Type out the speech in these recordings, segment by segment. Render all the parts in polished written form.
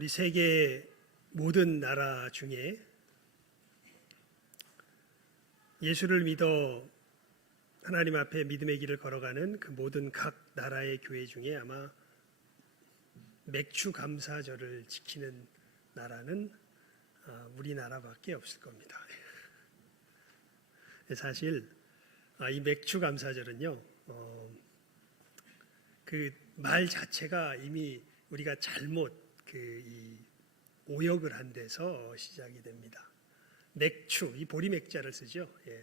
우리 세계 모든 나라 중에 예수를 믿어 하나님 앞에 믿음의 길을 걸어가는 그 모든 각 나라의 교회 중에 아마 맥주 감사절을 지키는 나라는 우리나라밖에 없을 겁니다. 사실 이 맥주 감사절은요, 그 말 자체가 이미 우리가 잘못 이 오역을 한 데서 시작이 됩니다. 맥주, 이 보리맥자를 쓰죠. 예.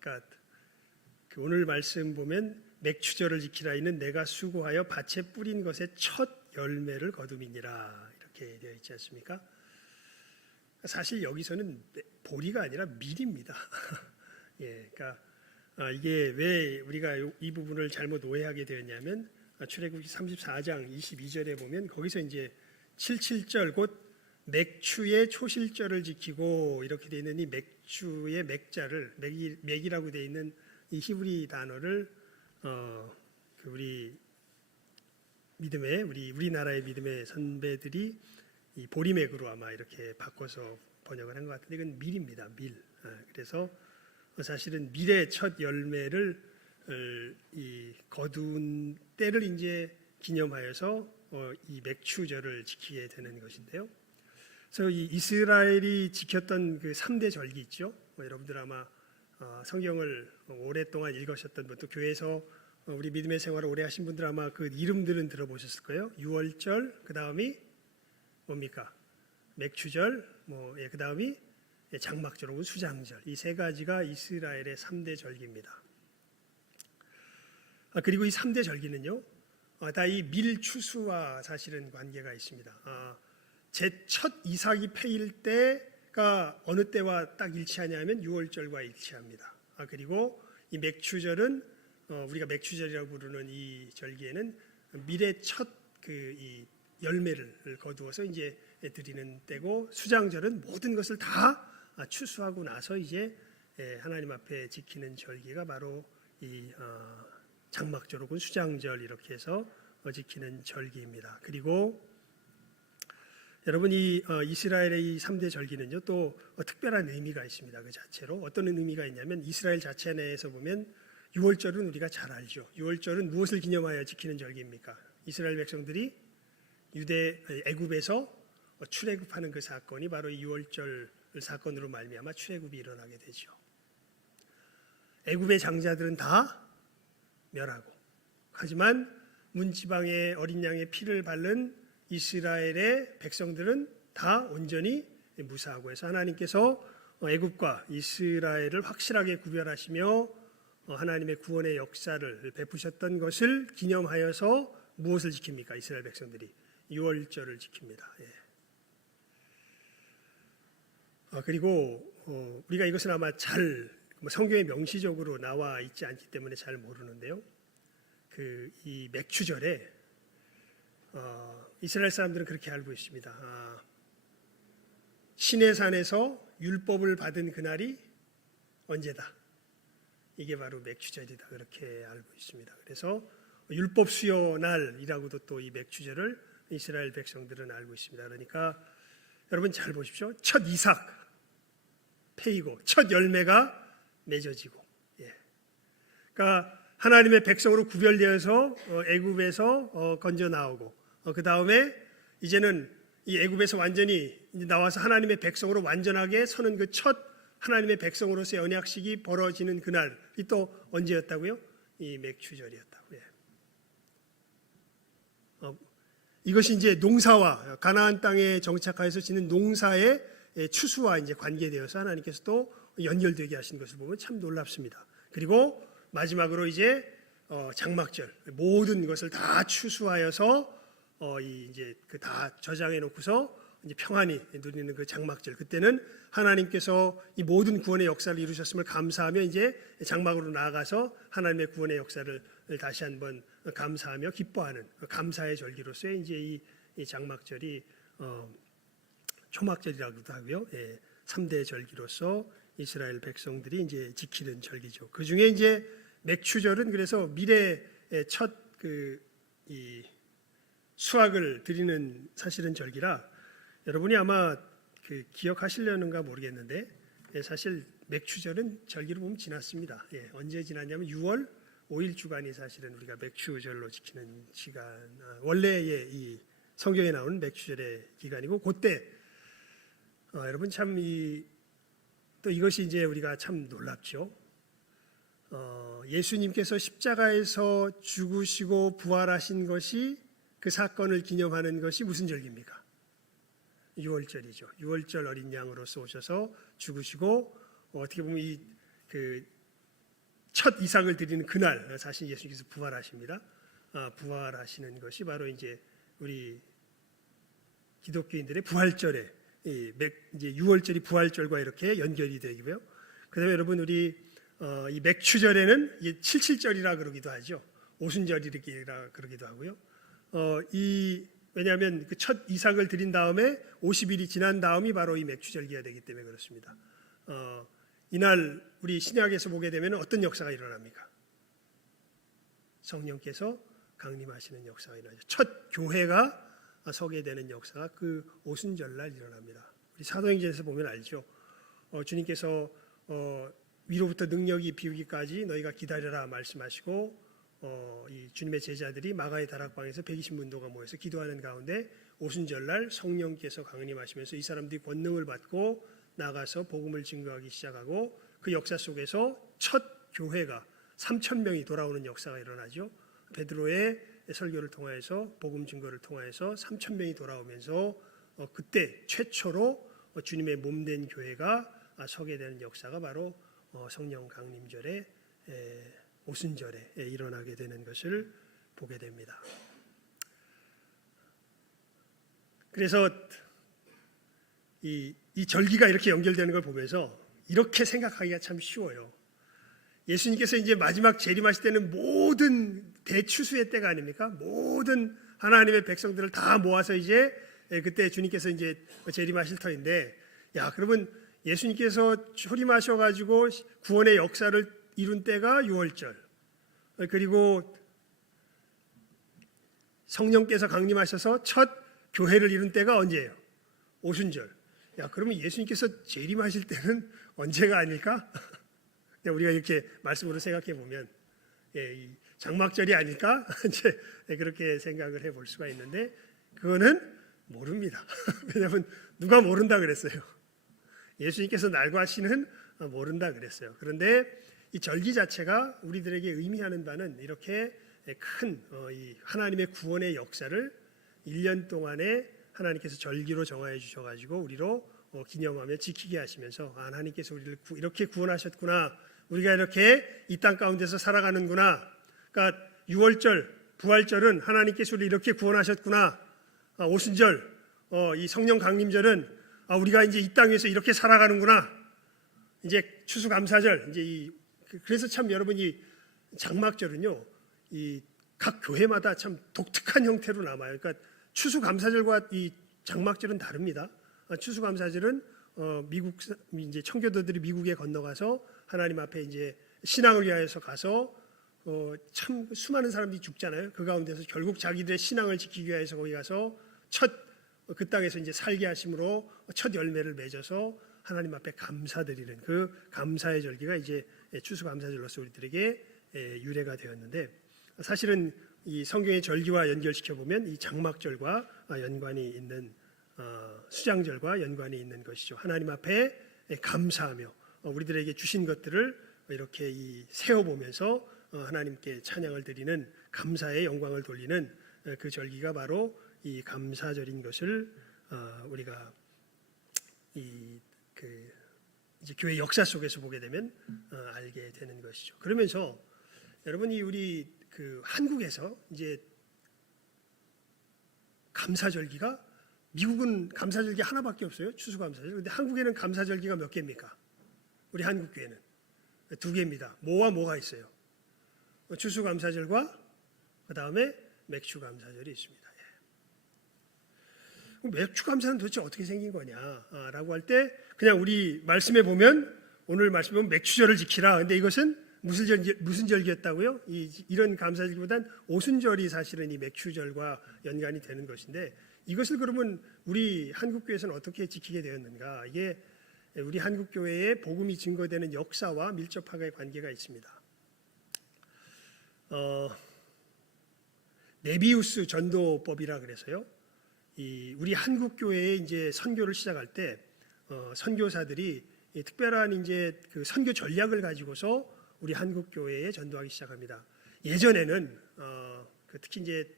그러니까 오늘 말씀 보면 맥추절을 지키라 이는 내가 수고하여 밭에 뿌린 것의 첫 열매를 거둠이니라 이렇게 되어 있지 않습니까? 사실 여기서는 보리가 아니라 밀입니다. 예, 그러니까 이게 왜 우리가 이 부분을 잘못 오해하게 되었냐면 출애굽기 34장 22절에 보면 거기서 이제 77절 곧 맥추의 초실절을 지키고 이렇게 되어 있는 이 맥주의 맥자를 맥이라고 되어 있는 이 히브리 단어를 우리 믿음의 우리나라의 믿음의 선배들이 이 보리맥으로 아마 이렇게 바꿔서 번역을 한 것 같은데 이건 밀입니다. 밀. 그래서 사실은 밀의 첫 열매를 이 거둔 때를 이제 기념하여서 이 맥추절을 지키게 되는 것인데요. 그래서 이 이스라엘이 지켰던 그 3대 절기 있죠. 여러분들 아마 성경을 오랫동안 읽으셨던 분, 또 교회에서 우리 믿음의 생활을 오래 하신 분들 아마 그 이름들은 들어보셨을 거예요. 유월절, 그 다음이 뭡니까? 맥추절, 그 다음이 장막절 혹은 수장절. 이 세 가지가 이스라엘의 3대 절기입니다. 그리고 이 3대 절기는요, 다 이 밀추수와 사실은 관계가 있습니다. 제 첫 이삭이 패일 때가 어느 때와 딱 일치하냐면 6월절과 일치합니다. 그리고 이 맥추절은 우리가 맥추절이라고 부르는 이 절기에는 밀의 첫 이 열매를 거두어서 이제 드리는 때고, 수장절은 모든 것을 다 추수하고 나서 이제 하나님 앞에 지키는 절기가 바로 이 장막절 혹은 수장절 이렇게 해서 지키는 절기입니다. 그리고 여러분 이 이스라엘의 이 3대 절기는요 또 특별한 의미가 있습니다. 그 자체로 어떤 의미가 있냐면 이스라엘 자체 내에서 보면 6월절은 우리가 잘 알죠. 6월절은 무엇을 기념하여 지키는 절기입니까? 이스라엘 백성들이 애굽에서 출애굽하는 그 사건이 바로 이 6월절 사건으로 말미암아 출애굽이 일어나게 되죠. 애굽의 장자들은 다 멸하고, 하지만 문지방의 어린 양의 피를 바른 이스라엘의 백성들은 다 온전히 무사하고 해서 하나님께서 애굽과 이스라엘을 확실하게 구별하시며 하나님의 구원의 역사를 베푸셨던 것을 기념하여서 무엇을 지킵니까? 이스라엘 백성들이 6월절을 지킵니다. 그리고 우리가 이것은 아마 잘 성경에 명시적으로 나와 있지 않기 때문에 잘 모르는데요. 이 맥추절에 이스라엘 사람들은 그렇게 알고 있습니다. 시내산에서 율법을 받은 그날이 언제다? 이게 바로 맥추절이다. 그렇게 알고 있습니다. 그래서 율법 수요 날이라고도 또 이 맥추절을 이스라엘 백성들은 알고 있습니다. 그러니까 여러분 잘 보십시오. 첫 이삭 패이고 첫 열매가 맺어지고, 그러니까 하나님의 백성으로 구별되어서 애굽에서 건져 나오고, 그 다음에 이제는 이 애굽에서 완전히 나와서 하나님의 백성으로 완전하게 서는 그 첫 하나님의 백성으로서의 언약식이 벌어지는 그날이 또 언제였다고요? 이 맥추절이었다고요. 이것이 이제 농사와 가나안 땅에 정착하여서 지는 농사의 추수와 이제 관계되어서 하나님께서 또 연결되게 하신 것을 보면 참 놀랍습니다. 그리고 마지막으로 이제 장막절, 모든 것을 다 추수하여서 이제 그 다 저장해 놓고서 이제 평안히 누리는 그 장막절, 그때는 하나님께서 이 모든 구원의 역사를 이루셨음을 감사하며 이제 장막으로 나아가서 하나님의 구원의 역사를 다시 한번 감사하며 기뻐하는 감사의 절기로서의 이제 이 장막절이 초막절이라고도 하고요. 3대 절기로서 이스라엘 백성들이 이제 지키는 절기죠. 그 중에 이제 맥추절은 그래서 밀의 첫 이 수확을 드리는 사실은 절기라 여러분이 아마 기억하시려는가 모르겠는데 사실 맥추절은 절기로 보면 지났습니다. 언제 지났냐면 6월 5일 주간이 사실은 우리가 맥추절로 지키는 시간, 원래의 이 성경에 나오는 맥추절의 기간이고 그때 여러분 참 또 이것이 이제 우리가 참 놀랍죠. 예수님께서 십자가에서 죽으시고 부활하신 것이 그 사건을 기념하는 것이 무슨 절기입니까? 6월절이죠. 6월절 어린 양으로서 오셔서 죽으시고 어떻게 보면 이 첫 이삭을 드리는 그날 사실 예수님께서 부활하십니다. 부활하시는 것이 바로 이제 우리 기독교인들의 부활절에 이제 6월절이 부활절과 이렇게 연결이 되고요. 그다음에 여러분 우리 이 맥추절에는 77절이라 그러기도 하죠. 오순절이라 그러기도 하고요. 왜냐하면 그 첫 이삭을 드린 다음에 50일이 지난 다음이 바로 이 맥추절기가 되기 때문에 그렇습니다. 이날 우리 신약에서 보게 되면 어떤 역사가 일어납니까? 성령께서 강림하시는 역사가 일어나죠. 첫 교회가 서게 되는 역사가 그 오순절날 일어납니다. 우리 사도행전에서 보면 알죠. 주님께서 위로부터 능력이 비우기까지 너희가 기다려라 말씀하시고 이 주님의 제자들이 마가의 다락방에서 120문도가 모여서 기도하는 가운데 오순절날 성령께서 강림하시면서 이 사람들이 권능을 받고 나가서 복음을 증거하기 시작하고 그 역사 속에서 첫 교회가 3,000명이 돌아오는 역사가 일어나죠. 베드로의 설교를 통하여서 복음 증거를 통하여서 3,000명이 돌아오면서 그때 최초로 주님의 몸된 교회가 서게 되는 역사가 바로 성령 강림절에 오순절에 일어나게 되는 것을 보게 됩니다. 그래서 이 절기가 이렇게 연결되는 걸 보면서 이렇게 생각하기가 참 쉬워요. 예수님께서 이제 마지막 재림하실 때는 모든 대추수의 때가 아닙니까? 모든 하나님의 백성들을 다 모아서 이제 그때 주님께서 이제 재림하실 터인데, 그러면 예수님께서 초림하셔가지고 구원의 역사를 이룬 때가 6월절, 그리고 성령께서 강림하셔서 첫 교회를 이룬 때가 언제예요? 오순절. 그러면 예수님께서 재림하실 때는 언제가 아닐까? 우리가 이렇게 말씀으로 생각해 보면 이 장막절이 아닐까? 이제 그렇게 생각을 해볼 수가 있는데 그거는 모릅니다. 왜냐하면 누가 모른다 그랬어요. 예수님께서 날과 시는 모른다 그랬어요. 그런데 이 절기 자체가 우리들에게 의미하는 바는 이렇게 큰 이 하나님의 구원의 역사를 1년 동안에 하나님께서 절기로 정하여 주셔가지고 우리로 기념하며 지키게 하시면서 하나님께서 우리를 이렇게 구원하셨구나, 우리가 이렇게 이 땅 가운데서 살아가는구나. 그러니까 6월절 부활절은 하나님께서 우리를 이렇게 구원하셨구나. 오순절 이 성령 강림절은 우리가 이제 이 땅에서 이렇게 살아가는구나. 이제 추수감사절, 이제 그래서 참 여러분이 장막절은요, 이 각 교회마다 참 독특한 형태로 남아요. 그러니까 추수감사절과 이 장막절은 다릅니다. 추수감사절은 미국 이제 청교도들이 미국에 건너가서 하나님 앞에 이제 신앙을 위하여서 가서 참 수많은 사람들이 죽잖아요. 그 가운데서 결국 자기들의 신앙을 지키기 위해서 거기 가서 그 땅에서 이제 살게 하심으로 첫 열매를 맺어서 하나님 앞에 감사드리는 그 감사의 절기가 이제 추수감사절로서 우리들에게 유래가 되었는데, 사실은 이 성경의 절기와 연결시켜 보면 이 장막절과 연관이 있는 수장절과 연관이 있는 것이죠. 하나님 앞에 감사하며 우리들에게 주신 것들을 이렇게 세어보면서 하나님께 찬양을 드리는, 감사의 영광을 돌리는 그 절기가 바로 이 감사절인 것을 우리가 이제 교회 역사 속에서 보게 되면 알게 되는 것이죠. 그러면서 여러분이 우리 한국에서 이제 감사절기가, 미국은 감사절기 하나밖에 없어요. 추수감사절. 근데 한국에는 감사절기가 몇 개입니까? 우리 한국 교회는 2개입니다. 뭐와 뭐가 있어요? 추수감사절과 그 다음에 맥추감사절이 있습니다. 맥추감사는 도대체 어떻게 생긴 거냐라고 할 때 그냥 우리 말씀에 보면, 오늘 말씀에 보면 맥추절을 지키라. 근데 이것은 무슨 절기였다고요? 이런 감사절기보단 오순절이 사실은 이 맥추절과 연관이 되는 것인데 이것을 그러면 우리 한국교회에서는 어떻게 지키게 되었는가? 이게 우리 한국교회의 복음이 증거되는 역사와 밀접하게 관계가 있습니다. 네비우스 전도법이라 그래서요. 우리 한국교회에 이제 선교를 시작할 때 선교사들이 특별한 이제 그 선교 전략을 가지고서 우리 한국교회에 전도하기 시작합니다. 예전에는 특히 이제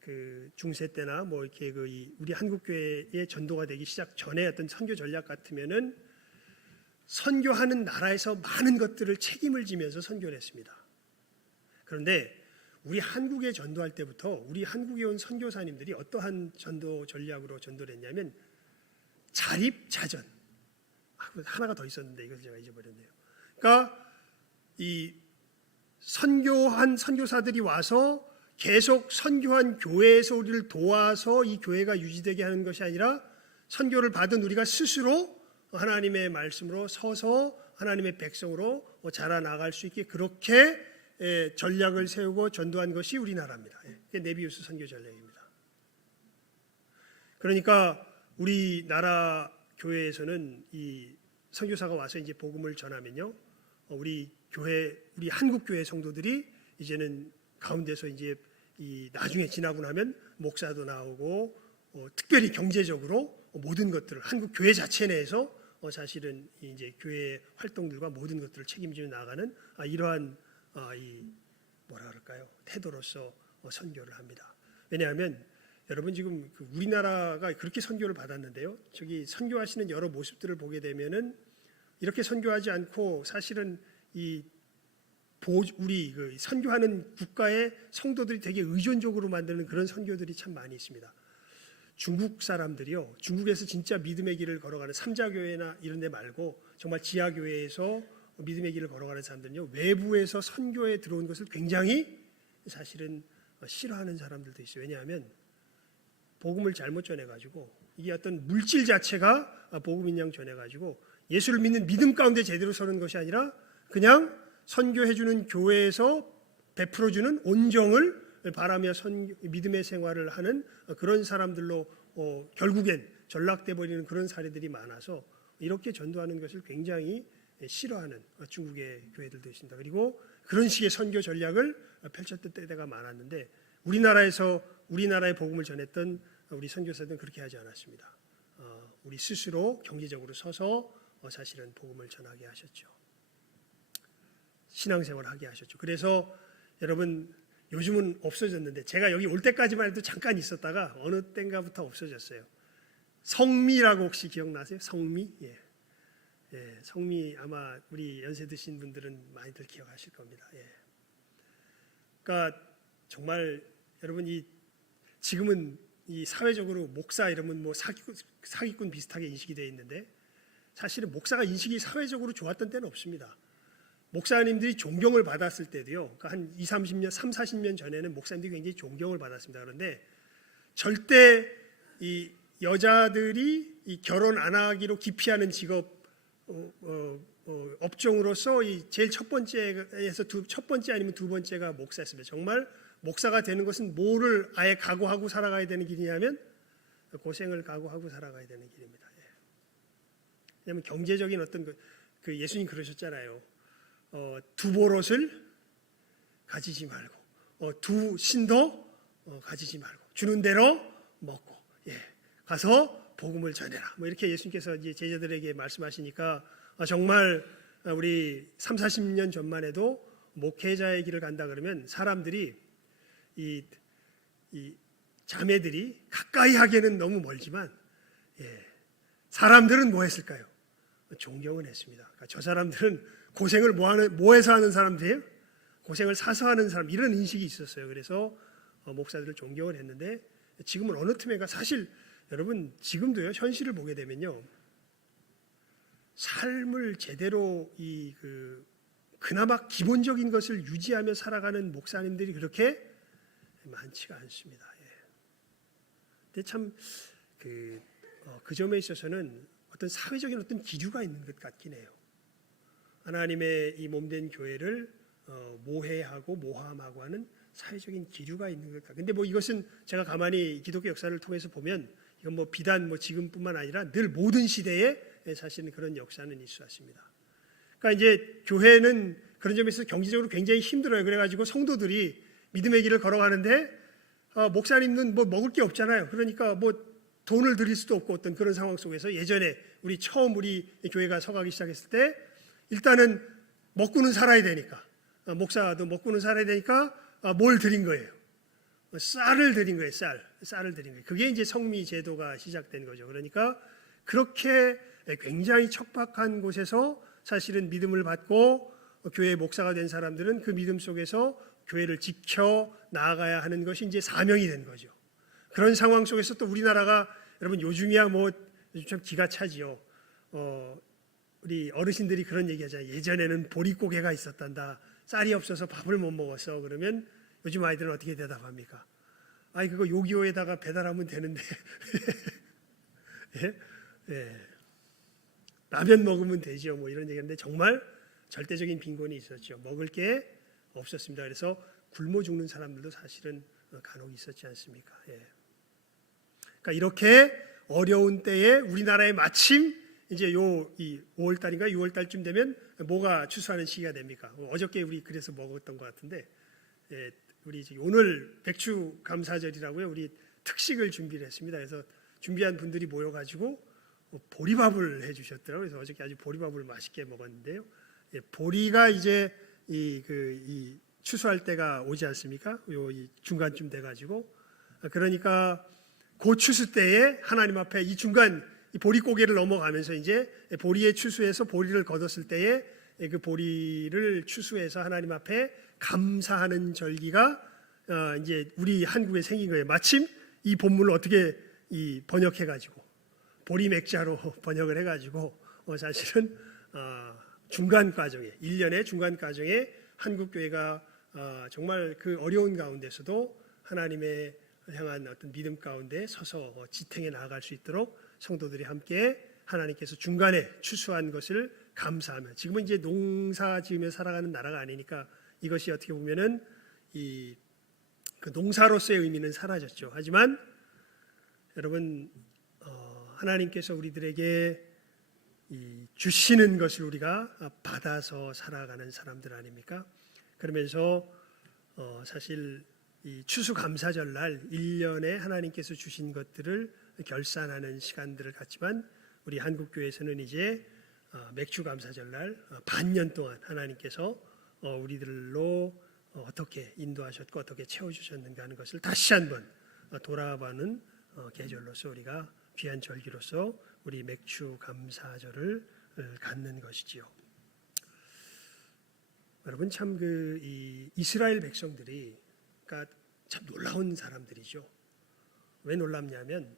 그 중세 때나 뭐 이렇게 우리 한국교회의 전도가 되기 시작 전에 어떤 선교 전략 같으면은 선교하는 나라에서 많은 것들을 책임을 지면서 선교를 했습니다. 그런데 우리 한국에 전도할 때부터 우리 한국에 온 선교사님들이 어떠한 전도 전략으로 전도를 했냐면 자립자전. 하나가 더 있었는데 이걸 제가 잊어버렸네요. 그러니까 이 선교한 선교사들이 와서 계속 선교한 교회에서 우리를 도와서 이 교회가 유지되게 하는 것이 아니라 선교를 받은 우리가 스스로 하나님의 말씀으로 서서 하나님의 백성으로 자라나갈 수 있게 그렇게 전략을 세우고 전도한 것이 우리나라입니다. 이게 네비우스 선교 전략입니다. 그러니까 우리나라 교회에서는 이 선교사가 와서 이제 복음을 전하면요, 우리 한국 교회 성도들이 이제는 가운데서 이제 나중에 지나고 나면 목사도 나오고 특별히 경제적으로 모든 것들을 한국 교회 자체 내에서 사실은 이제 교회 활동들과 모든 것들을 책임지며 나가는 이러한 뭐라 그럴까요? 태도로서 선교를 합니다. 왜냐하면 여러분 지금 우리나라가 그렇게 선교를 받았는데요. 저기 선교하시는 여러 모습들을 보게 되면은 이렇게 선교하지 않고 사실은 우리 선교하는 국가의 성도들이 되게 의존적으로 만드는 그런 선교들이 참 많이 있습니다. 중국 사람들이요, 중국에서 진짜 믿음의 길을 걸어가는 삼자교회나 이런 데 말고 정말 지하교회에서 믿음의 길을 걸어가는 사람들은요, 외부에서 선교에 들어온 것을 굉장히 사실은 싫어하는 사람들도 있어요. 왜냐하면 복음을 잘못 전해가지고 이게 어떤 물질 자체가 복음인 양 전해가지고 예수를 믿는 믿음 가운데 제대로 서는 것이 아니라 그냥 선교해주는 교회에서 베풀어주는 온정을 바라며 믿음의 생활을 하는 그런 사람들로 결국엔 전락돼 버리는 그런 사례들이 많아서 이렇게 전도하는 것을 굉장히 싫어하는 중국의 교회들도 있습니다. 그리고 그런 식의 선교 전략을 펼쳤던 때가 많았는데 우리나라의 복음을 전했던 우리 선교사들은 그렇게 하지 않았습니다. 우리 스스로 경제적으로 서서 사실은 복음을 전하게 하셨죠. 신앙생활을 하게 하셨죠. 그래서 여러분 요즘은 없어졌는데 제가 여기 올 때까지만 해도 잠깐 있었다가 어느 때인가부터 없어졌어요. 성미라고 혹시 기억나세요? 성미? 예, 성미 아마 우리 연세 드신 분들은 많이들 기억하실 겁니다. 예. 그러니까 정말 여러분 지금은 이 사회적으로 목사 이러면 뭐 사기꾼 비슷하게 인식이 되어 있는데 사실은 목사가 인식이 사회적으로 좋았던 때는 없습니다. 목사님들이 존경을 받았을 때도요, 그러니까 한 30, 40년 전에는 목사님들이 굉장히 존경을 받았습니다. 그런데 절대 이 여자들이 이 결혼 안 하기로 기피하는 직업 업종으로서 제일 첫 번째 아니면 두 번째가 목사였습니다. 정말 목사가 되는 것은 뭐를 아예 각오하고 살아가야 되는 길이냐면 고생을 각오하고 살아가야 되는 길입니다. 왜냐하면 경제적인 어떤 그 예수님 그러셨잖아요. 두 보롯을 가지지 말고 두 신도 가지지 말고 주는 대로 먹고 가서 복음을 전해라. 뭐 이렇게 예수님께서 이제 제자들에게 말씀하시니까 정말 우리 3, 40년 전만 해도 목회자의 길을 간다 그러면 사람들이 이 자매들이 가까이 하기에는 너무 멀지만 사람들은 뭐 했을까요? 존경을 했습니다. 그러니까 저 사람들은 고생을 뭐해서 하는 사람들이에요? 고생을 사서 하는 사람, 이런 인식이 있었어요. 그래서 목사들을 존경을 했는데 지금은 어느 틈에가 사실 여러분 지금도요, 현실을 보게 되면요, 삶을 제대로 그나마 기본적인 것을 유지하며 살아가는 목사님들이 그렇게 많지가 않습니다. 근데 참 그 점에 있어서는 어떤 사회적인 어떤 기류가 있는 것 같긴 해요. 하나님의 이 몸된 교회를 모해하고 모함하고 하는 사회적인 기류가 있는 걸까? 근데 뭐 이것은 제가 가만히 기독교 역사를 통해서 보면 이건 뭐 비단 뭐 지금뿐만 아니라 늘 모든 시대에 사실은 그런 역사는 있었습니다. 그러니까 이제 교회는 그런 점에서 경제적으로 굉장히 힘들어요. 그래가지고 성도들이 믿음의 길을 걸어가는데 목사님은 뭐 먹을 게 없잖아요. 그러니까 뭐 돈을 드릴 수도 없고 어떤 그런 상황 속에서 예전에 우리 처음 우리 교회가 서가기 시작했을 때 일단은 먹고는 살아야 되니까 목사도 먹고는 살아야 되니까 뭘 드린 거예요? 쌀을 드린 거예요. 쌀을 드린 거예요. 그게 이제 성미 제도가 시작된 거죠. 그러니까 그렇게 굉장히 척박한 곳에서 사실은 믿음을 받고 교회 목사가 된 사람들은 그 믿음 속에서 교회를 지켜 나아가야 하는 것이 이제 사명이 된 거죠. 그런 상황 속에서 또 우리나라가 여러분 요즘이야 뭐 좀 기가 차지요. 우리 어르신들이 그런 얘기하잖아요. 예전에는 보릿고개가 있었단다. 쌀이 없어서 밥을 못 먹었어. 그러면 요즘 아이들은 어떻게 대답합니까? 아이 그거 요기요에다가 배달하면 되는데 예? 예. 라면 먹으면 되죠. 뭐 이런 얘기인데 정말 절대적인 빈곤이 있었죠. 먹을 게 없었습니다. 그래서 굶어 죽는 사람들도 사실은 간혹 있었지 않습니까? 예. 그러니까 이렇게 어려운 때에 우리나라에 마침 이제 이 5월 달인가 6월 달쯤 되면 뭐가 추수하는 시기가 됩니까? 어저께 우리 그래서 먹었던 것 같은데 예, 우리 오늘 백추 감사절이라고요. 우리 특식을 준비를 했습니다. 그래서 준비한 분들이 모여가지고 보리밥을 해주셨더라고요. 그래서 어저께 아주 보리밥을 맛있게 먹었는데요. 예, 보리가 이제 이 추수할 때가 오지 않습니까? 이 중간쯤 돼가지고 그러니까 그 추수 때에 하나님 앞에 이 중간 이 보릿고개를 넘어가면서 이제 보리의 추수에서 보리를 거뒀을 때에 그 보리를 추수해서 하나님 앞에 감사하는 절기가 이제 우리 한국에 생긴 거예요. 마침 이 본문을 어떻게 번역해가지고 보리 맥자로 번역을 해가지고 사실은 중간 과정에 1년의 중간 과정에 한국 교회가 정말 그 어려운 가운데서도 하나님의 향한 어떤 믿음 가운데 서서 지탱해 나아갈 수 있도록 성도들이 함께 하나님께서 중간에 추수한 것을 감사하며 지금은 이제 농사 지으며 살아가는 나라가 아니니까 이것이 어떻게 보면은 그 농사로서의 의미는 사라졌죠. 하지만 여러분 하나님께서 우리들에게 주시는 것을 우리가 받아서 살아가는 사람들 아닙니까? 그러면서 사실 이 추수감사절날 1년에 하나님께서 주신 것들을 결산하는 시간들을 갖지만 우리 한국교회에서는 이제 맥주감사절날 반년 동안 하나님께서 우리들로 어떻게 인도하셨고 어떻게 채워주셨는가 하는 것을 다시 한번 돌아보는 계절로서 우리가 귀한 절기로서 우리 맥주감사절을 갖는 것이지요. 여러분 참 이 이스라엘 백성들이 그러니까 참 놀라운 사람들이죠. 왜 놀랍냐면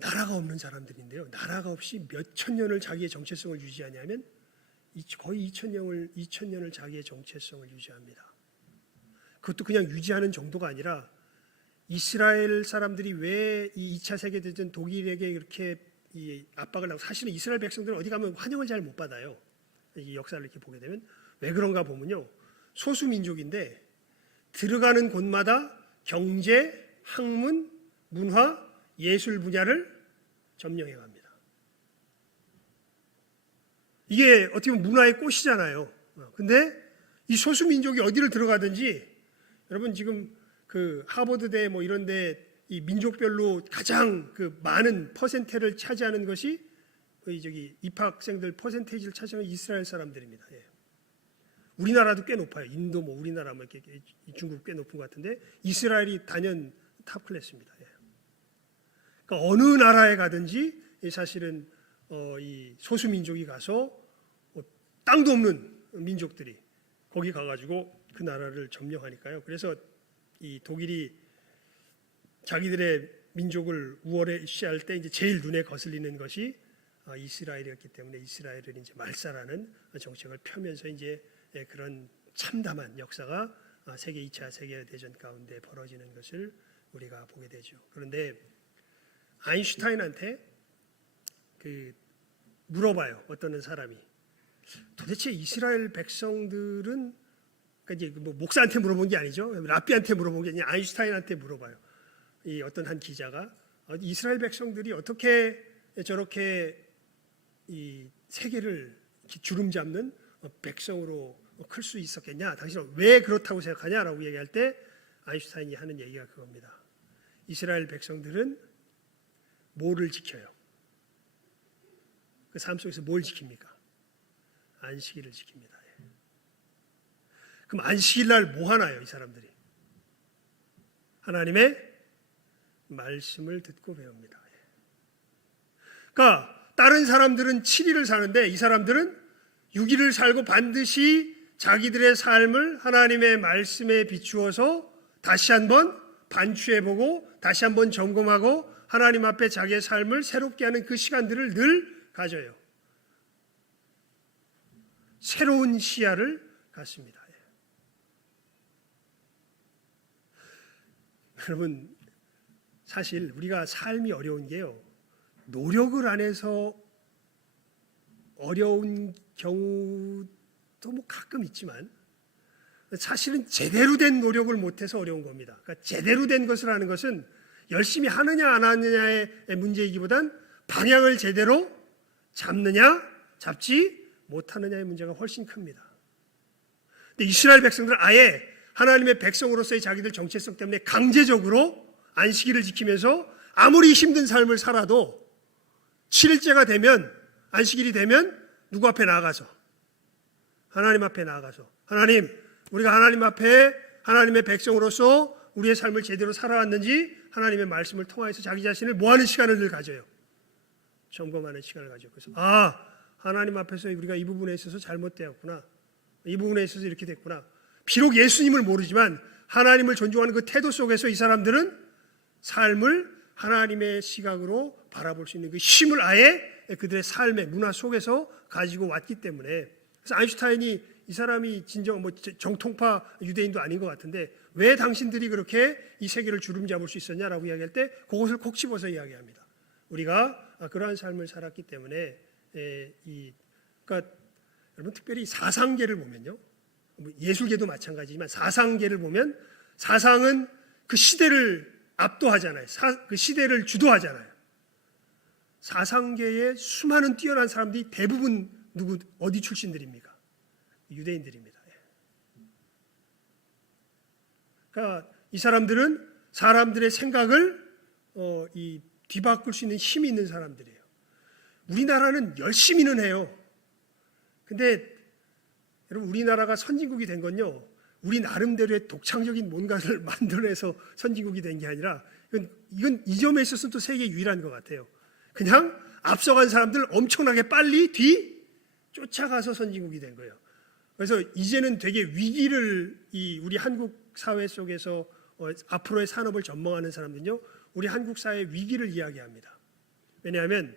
나라가 없는 사람들인데요. 나라가 없이 몇천 년을 자기의 정체성을 유지하냐면 거의 2000년을 자기의 정체성을 유지합니다. 그것도 그냥 유지하는 정도가 아니라 이스라엘 사람들이 왜 이 2차 세계대전 독일에게 이렇게 이 압박을 하고 사실은 이스라엘 백성들은 어디 가면 환영을 잘 못 받아요. 이 역사를 이렇게 보게 되면 왜 그런가 보면요. 소수민족인데 들어가는 곳마다 경제, 학문, 문화, 예술 분야를 점령해 갑니다. 이게 어떻게 보면 문화의 꽃이잖아요. 근데 이 소수민족이 어디를 들어가든지 여러분 지금 그 하버드대 뭐 이런데 이 민족별로 가장 그 많은 퍼센테를 차지하는 것이 입학생들 퍼센테이지를 차지하는 이스라엘 사람들입니다. 예. 우리나라도 꽤 높아요. 인도 뭐 우리나라 뭐 이렇게 중국 꽤 높은 것 같은데 이스라엘이 단연 탑 클래스입니다. 예. 그러니까 어느 나라에 가든지 사실은 이 소수 민족이 가서 땅도 없는 민족들이 거기 가가지고 그 나라를 점령하니까요. 그래서 이 독일이 자기들의 민족을 우월시할 때 이제 제일 눈에 거슬리는 것이 이스라엘이었기 때문에 이스라엘을 이제 말살하는 정책을 펴면서 이제 그런 참담한 역사가 세계 2차 세계대전 가운데 벌어지는 것을 우리가 보게 되죠. 그런데 아인슈타인한테 물어봐요. 어떤 사람이 도대체 이스라엘 백성들은, 그러니까 이제 뭐 목사한테 물어본 게 아니죠. 랍비한테 물어본 게 아니라 아인슈타인한테 물어봐요. 이 어떤 한 기자가 이스라엘 백성들이 어떻게 저렇게 이 세계를 주름 잡는 백성으로 클 수 있었겠냐? 당신은 왜 그렇다고 생각하냐라고 얘기할 때 아인슈타인이 하는 얘기가 그겁니다. 이스라엘 백성들은 뭐를 지켜요? 그 삶 속에서 뭘 지킵니까? 안식일을 지킵니다. 그럼 안식일 날 뭐 하나요, 이 사람들이? 하나님의 말씀을 듣고 배웁니다. 그러니까 다른 사람들은 7일을 사는데 이 사람들은 6일을 살고 반드시 자기들의 삶을 하나님의 말씀에 비추어서 다시 한번 반추해보고 다시 한번 점검하고 하나님 앞에 자기의 삶을 새롭게 하는 그 시간들을 늘 가져요. 새로운 시야를 갖습니다. 여러분, 사실 우리가 삶이 어려운 게요, 노력을 안 해서 어려운 경우도 뭐 가끔 있지만 사실은 제대로 된 노력을 못해서 어려운 겁니다. 그러니까 제대로 된 것을 하는 것은 열심히 하느냐 안 하느냐의 문제이기보단 방향을 제대로 잡느냐 잡지 못하느냐의 문제가 훨씬 큽니다. 근데 이스라엘 백성들은 아예 하나님의 백성으로서의 자기들 정체성 때문에 강제적으로 안식일을 지키면서 아무리 힘든 삶을 살아도 7일째가 되면, 안식일이 되면 누구 앞에 나아가서, 하나님 앞에 나아가서, 하나님, 우리가 하나님 앞에 하나님의 백성으로서 우리의 삶을 제대로 살아왔는지 하나님의 말씀을 통해서 자기 자신을 뭐하는 시간을 늘 가져요. 점검하는 시간을 가져요. 그래서 하나님 앞에서 우리가 이 부분에 있어서 잘못되었구나, 이 부분에 있어서 이렇게 됐구나. 비록 예수님을 모르지만 하나님을 존중하는 그 태도 속에서 이 사람들은 삶을 하나님의 시각으로 바라볼 수 있는 그 힘을 아예 그들의 삶의 문화 속에서 가지고 왔기 때문에, 그래서 아인슈타인이 이 사람이 진정 정통파 유대인도 아닌 것 같은데 왜 당신들이 그렇게 이 세계를 주름잡을 수 있었냐라고 이야기할 때 그것을 콕 집어서 이야기합니다. 우리가 그러한 삶을 살았기 때문에 그러니까 여러분, 특별히 사상계를 보면요, 예술계도 마찬가지지만 사상계를 보면 사상은 그 시대를 압도하잖아요. 그 시대를 주도하잖아요. 사상계의 수많은 뛰어난 사람들이 대부분 어디 출신들입니까? 유대인들입니다. 그러니까 이 사람들은 사람들의 생각을 뒤바꿀 수 있는 힘이 있는 사람들이에요. 우리나라는 열심히는 해요. 근데 여러분, 우리나라가 선진국이 된 건요, 우리 나름대로의 독창적인 뭔가를 만들어내서 선진국이 된 게 아니라 이건 이 점에 있어서는 또 세계 유일한 것 같아요. 그냥 앞서간 사람들 엄청나게 빨리 쫓아가서 선진국이 된 거예요. 그래서 이제는 되게 위기를 우리 한국 사회 속에서 앞으로의 산업을 전망하는 사람들은요, 우리 한국 사회의 위기를 이야기합니다. 왜냐하면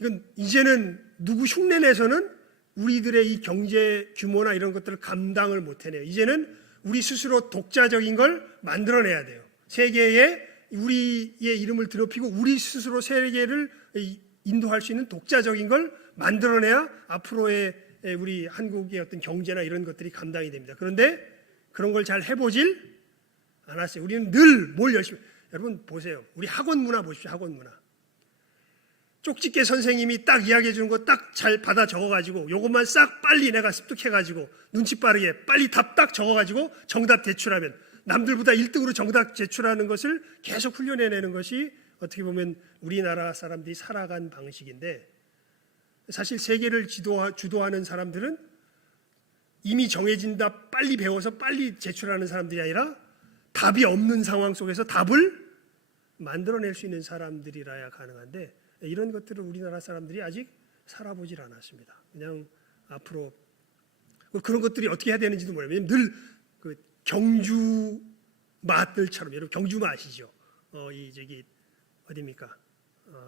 이건 이제는 누구 흉내내서는 우리들의 이 경제 규모나 이런 것들을 감당을 못 해내요. 이제는 우리 스스로 독자적인 걸 만들어내야 돼요. 세계에 우리의 이름을 드높이고 우리 스스로 세계를 인도할 수 있는 독자적인 걸 만들어내야 앞으로의 우리 한국의 어떤 경제나 이런 것들이 감당이 됩니다. 그런데 그런 걸 잘 해보질 않았어요. 우리는 늘 뭘 열심히, 여러분 보세요. 우리 학원 문화 보십시오. 학원 문화. 쪽집게 선생님이 딱 이야기해 주는 거 딱 잘 받아 적어가지고 요것만 싹 빨리 내가 습득해가지고 눈치 빠르게 빨리 답 딱 적어가지고 정답 제출하면 남들보다 1등으로 정답 제출하는 것을 계속 훈련해내는 것이 어떻게 보면 우리나라 사람들이 살아간 방식인데, 사실 세계를 주도하는 사람들은 이미 정해진 답 빨리 배워서 빨리 제출하는 사람들이 아니라 답이 없는 상황 속에서 답을 만들어낼 수 있는 사람들이라야 가능한데, 이런 것들을 우리나라 사람들이 아직 살아보질 않았습니다. 그냥 앞으로 그런 것들이 어떻게 해야 되는지도 몰라요. 왜냐면 늘 그 경주 맛들처럼, 여러분 경주 맛이죠. 어디입니까?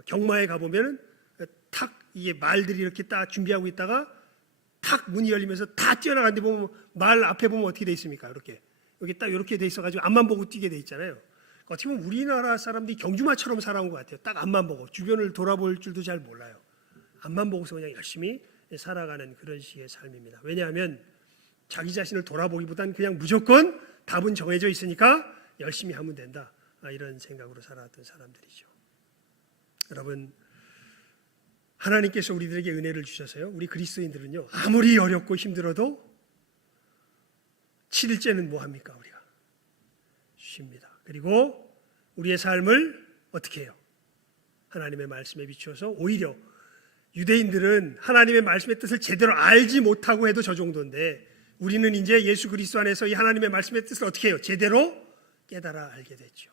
경마에 가보면은 탁 이게 말들이 이렇게 딱 준비하고 있다가 탁 문이 열리면서 다 뛰어나가는데 보면 말 앞에 보면 어떻게 돼 있습니까? 이렇게 여기 딱 이렇게 돼 있어가지고 앞만 보고 뛰게 돼 있잖아요. 어떻게 보면 우리나라 사람들이 경주마처럼 살아온 것 같아요. 딱 앞만 보고 주변을 돌아볼 줄도 잘 몰라요. 앞만 보고서 그냥 열심히 살아가는 그런 식의 삶입니다. 왜냐하면 자기 자신을 돌아보기보단 그냥 무조건 답은 정해져 있으니까 열심히 하면 된다, 이런 생각으로 살아왔던 사람들이죠. 여러분, 하나님께서 우리들에게 은혜를 주셔서요, 우리 그리스도인들은요, 아무리 어렵고 힘들어도 7일째는 뭐합니까? 우리가 쉽니다. 그리고 우리의 삶을 어떻게 해요? 하나님의 말씀에 비추어서, 오히려 유대인들은 하나님의 말씀의 뜻을 제대로 알지 못하고 해도 저 정도인데, 우리는 이제 예수 그리스도 안에서 이 하나님의 말씀의 뜻을 어떻게 해요? 제대로 깨달아 알게 됐죠.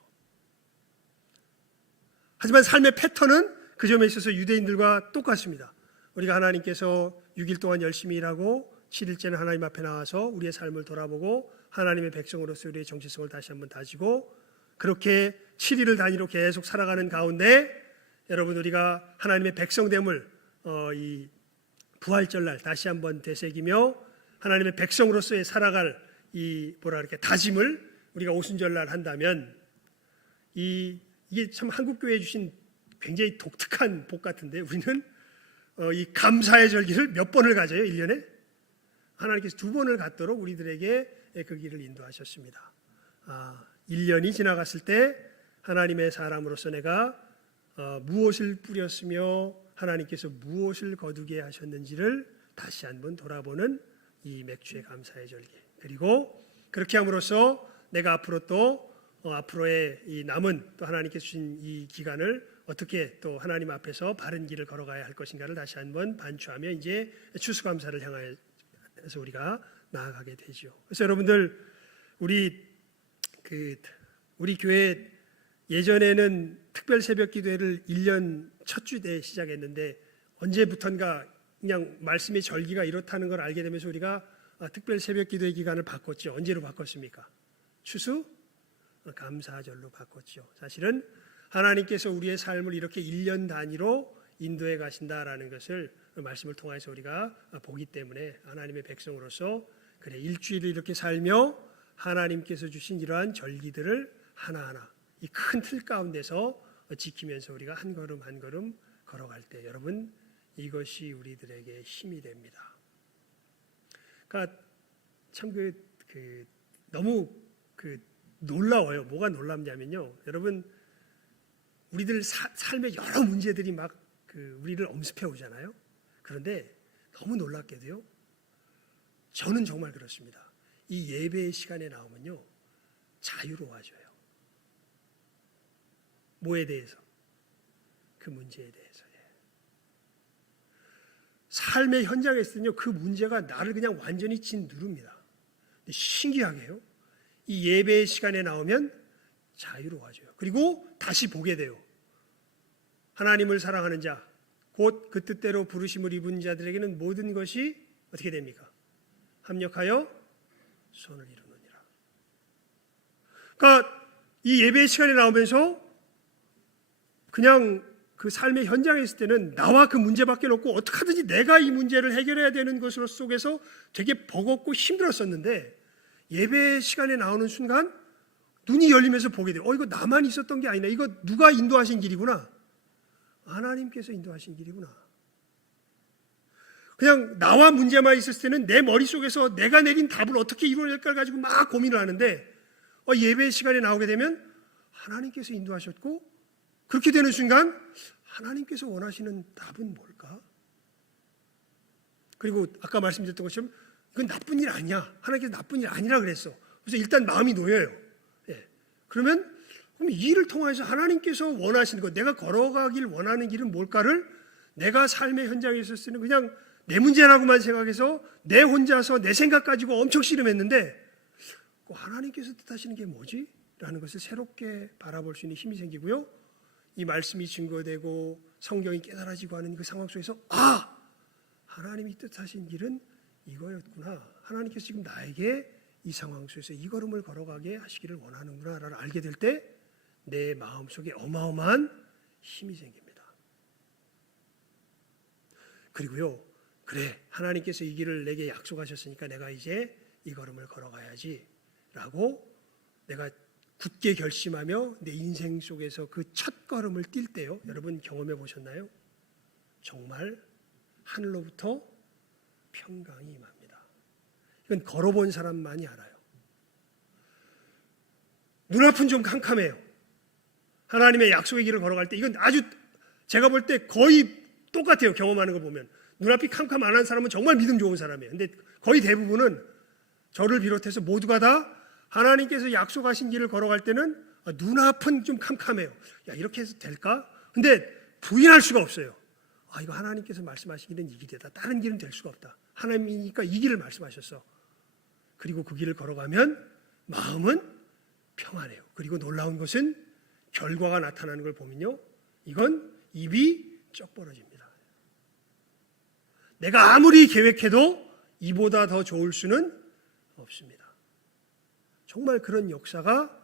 하지만 삶의 패턴은 그 점에 있어서 유대인들과 똑같습니다. 우리가 하나님께서 6일 동안 열심히 일하고 7일째는 하나님 앞에 나와서 우리의 삶을 돌아보고 하나님의 백성으로서 우리의 정체성을 다시 한번 다지고, 그렇게 7일을 단위로 계속 살아가는 가운데 여러분, 우리가 하나님의 백성됨을 이 부활절날 다시 한번 되새기며 하나님의 백성으로서의 살아갈 이 다짐을 우리가 오순절날 한다면, 이게 참 한국교회에 주신 굉장히 독특한 복 같은데, 우리는 이 감사의 절기를 몇 번을 가져요? 1년에? 하나님께서 2번을 갖도록 우리들에게 그 길을 인도하셨습니다. 1년이 지나갔을 때 하나님의 사람으로서 내가 무엇을 뿌렸으며 하나님께서 무엇을 거두게 하셨는지를 다시 한번 돌아보는 이 맥주의 감사의 절기, 그리고 그렇게 함으로써 내가 앞으로 또 앞으로의 이 남은 또 하나님께서 주신 이 기간을 어떻게 또 하나님 앞에서 바른 길을 걸어가야 할 것인가를 다시 한번 반추하며 이제 추수감사를 향해서 우리가 나아가게 되죠. 그래서 여러분들, 우리 교회 예전에는 특별 새벽 기도회를 1년 첫 주 때 시작했는데, 언제부턴가 그냥 말씀의 절기가 이렇다는 걸 알게 되면서 우리가 특별 새벽 기도회 기간을 바꿨죠. 언제로 바꿨습니까? 추수 감사절로 바꿨죠. 사실은 하나님께서 우리의 삶을 이렇게 1년 단위로 인도해 가신다라는 것을 말씀을 통해서 우리가 보기 때문에, 하나님의 백성으로서 그래, 일주일을 이렇게 살며 하나님께서 주신 이러한 절기들을 하나하나 이 큰 틀 가운데서 지키면서 우리가 한 걸음 한 걸음 걸어갈 때, 여러분, 이것이 우리들에게 힘이 됩니다. 그러니까 참 너무 놀라워요. 뭐가 놀랍냐면요, 여러분, 우리들 삶의 여러 문제들이 막 우리를 엄습해 오잖아요. 그런데 너무 놀랍게도요, 저는 정말 그렇습니다. 이 예배의 시간에 나오면요, 자유로워져요. 뭐에 대해서? 그 문제에 대해서. 삶의 현장에 있으면요, 그 문제가 나를 그냥 완전히 짓누릅니다. 근데 신기하게요, 이 예배의 시간에 나오면 자유로워져요. 그리고 다시 보게 돼요. 하나님을 사랑하는 자, 곧 그 뜻대로 부르심을 입은 자들에게는 모든 것이 어떻게 됩니까? 합력하여 선을 이루느니라. 그러니까 이 예배의 시간에 나오면서 그냥 그 삶의 현장에 있을 때는 나와 그 문제밖에 없고 어떻게 하든지 내가 이 문제를 해결해야 되는 것으로 속에서 되게 버겁고 힘들었었는데, 예배 시간에 나오는 순간 눈이 열리면서 보게 돼요. 이거 나만 있었던 게 아니네. 이거 누가 인도하신 길이구나. 하나님께서 인도하신 길이구나. 그냥 나와 문제만 있었을 때는 내 머릿속에서 내가 내린 답을 어떻게 이루어낼까를 가지고 막 고민을 하는데, 예배 시간에 나오게 되면 하나님께서 인도하셨고, 그렇게 되는 순간 하나님께서 원하시는 답은 뭘까? 그리고 아까 말씀드렸던 것처럼 이건 나쁜 일 아니야. 하나님께서 나쁜 일 아니라 그랬어. 그래서 일단 마음이 놓여요. 그럼 이 일을 통해서 하나님께서 원하시는 것, 내가 걸어가길 원하는 길은 뭘까를 내가 삶의 현장에 있었을 때는 그냥 내 문제라고만 생각해서 내 혼자서 내 생각 가지고 엄청 씨름했는데, 하나님께서 뜻하시는 게 뭐지? 라는 것을 새롭게 바라볼 수 있는 힘이 생기고요, 이 말씀이 증거되고 성경이 깨달아지고 하는 그 상황 속에서 하나님이 뜻하신 길은 이거였구나. 하나님께서 지금 나에게 이 상황 속에서 이 걸음을 걸어가게 하시기를 원하는구나 라를 알게 될 때 내 마음속에 어마어마한 힘이 생깁니다. 그리고요, 그래, 하나님께서 이 길을 내게 약속하셨으니까 내가 이제 이 걸음을 걸어가야지 라고 내가 굳게 결심하며 내 인생 속에서 그 첫 걸음을 뛸 때요, 여러분 경험해 보셨나요? 정말 하늘로부터 평강이 임합니다. 이건 걸어본 사람만이 알아요. 눈앞은 좀 캄캄해요. 하나님의 약속의 길을 걸어갈 때 이건 아주 제가 볼 때 거의 똑같아요. 경험하는 걸 보면 눈앞이 캄캄 안 한 사람은 정말 믿음 좋은 사람이에요. 근데 거의 대부분은 저를 비롯해서 모두가 다 하나님께서 약속하신 길을 걸어갈 때는 눈앞은 좀 캄캄해요. 야, 이렇게 해서 될까? 근데 부인할 수가 없어요. 이거 하나님께서 말씀하시기는 이 길이다. 다른 길은 될 수가 없다. 하나님이니까 이 길을 말씀하셨어. 그리고 그 길을 걸어가면 마음은 평안해요. 그리고 놀라운 것은 결과가 나타나는 걸 보면요, 이건 입이 쩍 벌어집니다. 내가 아무리 계획해도 이보다 더 좋을 수는 없습니다. 정말 그런 역사가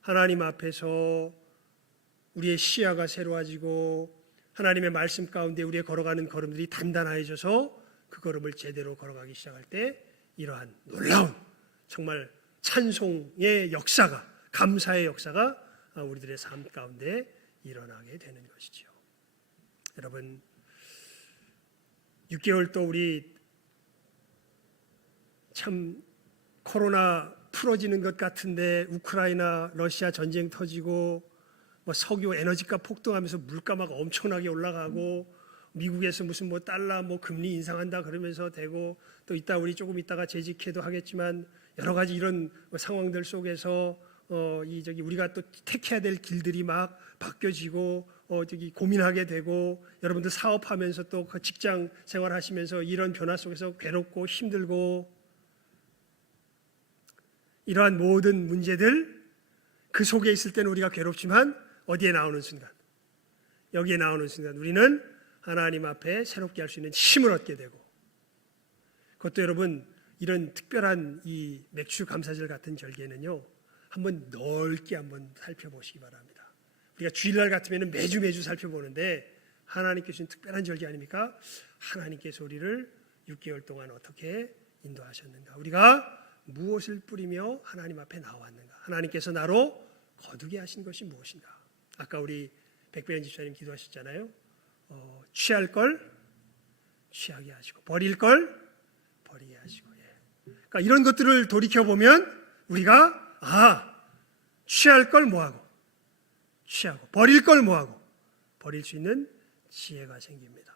하나님 앞에서 우리의 시야가 새로워지고 하나님의 말씀 가운데 우리의 걸어가는 걸음들이 단단해져서 그 걸음을 제대로 걸어가기 시작할 때 이러한 놀라운 정말 찬송의 역사가, 감사의 역사가 우리들의 삶 가운데 일어나게 되는 것이지요. 여러분, 6개월 또 우리 참 코로나 풀어지는 것 같은데 우크라이나 러시아 전쟁 터지고 석유 에너지값 폭등하면서 물가 막 엄청나게 올라가고 미국에서 무슨 달러 금리 인상한다 그러면서 되고 또 이따 우리 조금 있다가 재직해도 하겠지만 여러 가지 이런 상황들 속에서 우리가 또 택해야 될 길들이 막 바뀌어지고 고민하게 되고 여러분들 사업하면서 또 그 직장 생활하시면서 이런 변화 속에서 괴롭고 힘들고 이러한 모든 문제들 그 속에 있을 때는 우리가 괴롭지만 어디에 나오는 순간, 여기에 나오는 순간 우리는 하나님 앞에 새롭게 할 수 있는 힘을 얻게 되고 그것도 여러분 이런 특별한 이 맥주 감사절 같은 절기에는요 한번 넓게 한번 살펴보시기 바랍니다. 우리가 주일날 같으면 매주 살펴보는데 하나님께서 주신 특별한 절기 아닙니까? 하나님께서 우리를 6개월 동안 어떻게 인도하셨는가, 우리가 무엇을 뿌리며 하나님 앞에 나왔는가, 하나님께서 나로 거두게 하신 것이 무엇인가. 아까 우리 백배현 집사님 기도하셨잖아요. 취할 걸 취하게 하시고 버릴 걸 버리게 하시고. 그러니까 이런 것들을 돌이켜보면 우리가 취할 걸 뭐하고 취하고 버릴 걸 뭐하고 버릴 수 있는 지혜가 생깁니다.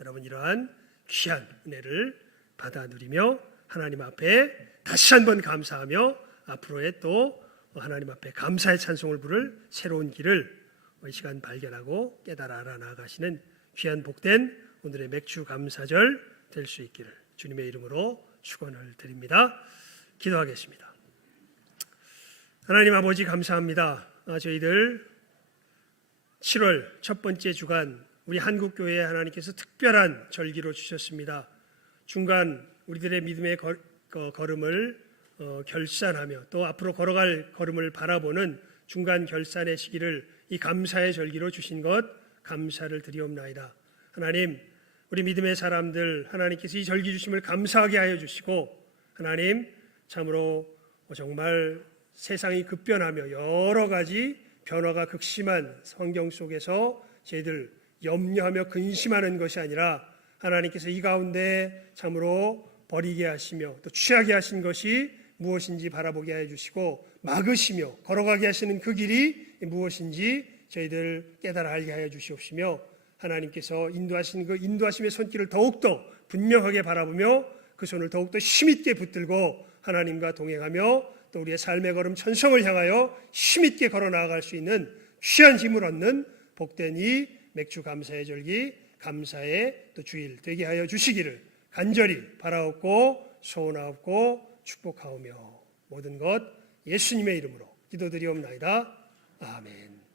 여러분, 이러한 귀한 은혜를 받아 누리며 하나님 앞에 다시 한번 감사하며 앞으로의 또 하나님 앞에 감사의 찬송을 부를 새로운 길을 이 시간 발견하고 깨달아 알아나가시는 귀한 복된 오늘의 맥주 감사절 될 수 있기를 주님의 이름으로 축원을 드립니다. 기도하겠습니다. 하나님 아버지, 감사합니다. 저희들 7월 첫 번째 주간 우리 한국교회에 하나님께서 특별한 절기로 주셨습니다. 중간 우리들의 믿음의 걸음을 결산하며 또 앞으로 걸어갈 걸음을 바라보는 중간 결산의 시기를 이 감사의 절기로 주신 것 감사를 드리옵나이다. 하나님, 우리 믿음의 사람들 하나님께서 이 절기 주심을 감사하게 하여 주시고, 하나님 참으로 정말 세상이 급변하며 여러 가지 변화가 극심한 환경 속에서 저희들 염려하며 근심하는 것이 아니라 하나님께서 이 가운데 참으로 버리게 하시며 또 취하게 하신 것이 무엇인지 바라보게 하여 주시고, 막으시며 걸어가게 하시는 그 길이 무엇인지 저희들 깨달아 알게 하여 주시옵시며, 하나님께서 인도하신 그 인도하심의 손길을 더욱더 분명하게 바라보며 그 손을 더욱더 힘있게 붙들고 하나님과 동행하며 또 우리의 삶의 걸음 천성을 향하여 힘있게 걸어 나아갈 수 있는 귀한 힘을 얻는 복된 이 맥주 감사의 절기, 감사의 또 주일 되게 하여 주시기를 간절히 바라옵고 소원하옵고 축복하오며 모든 것 예수님의 이름으로 기도드리옵나이다. 아멘.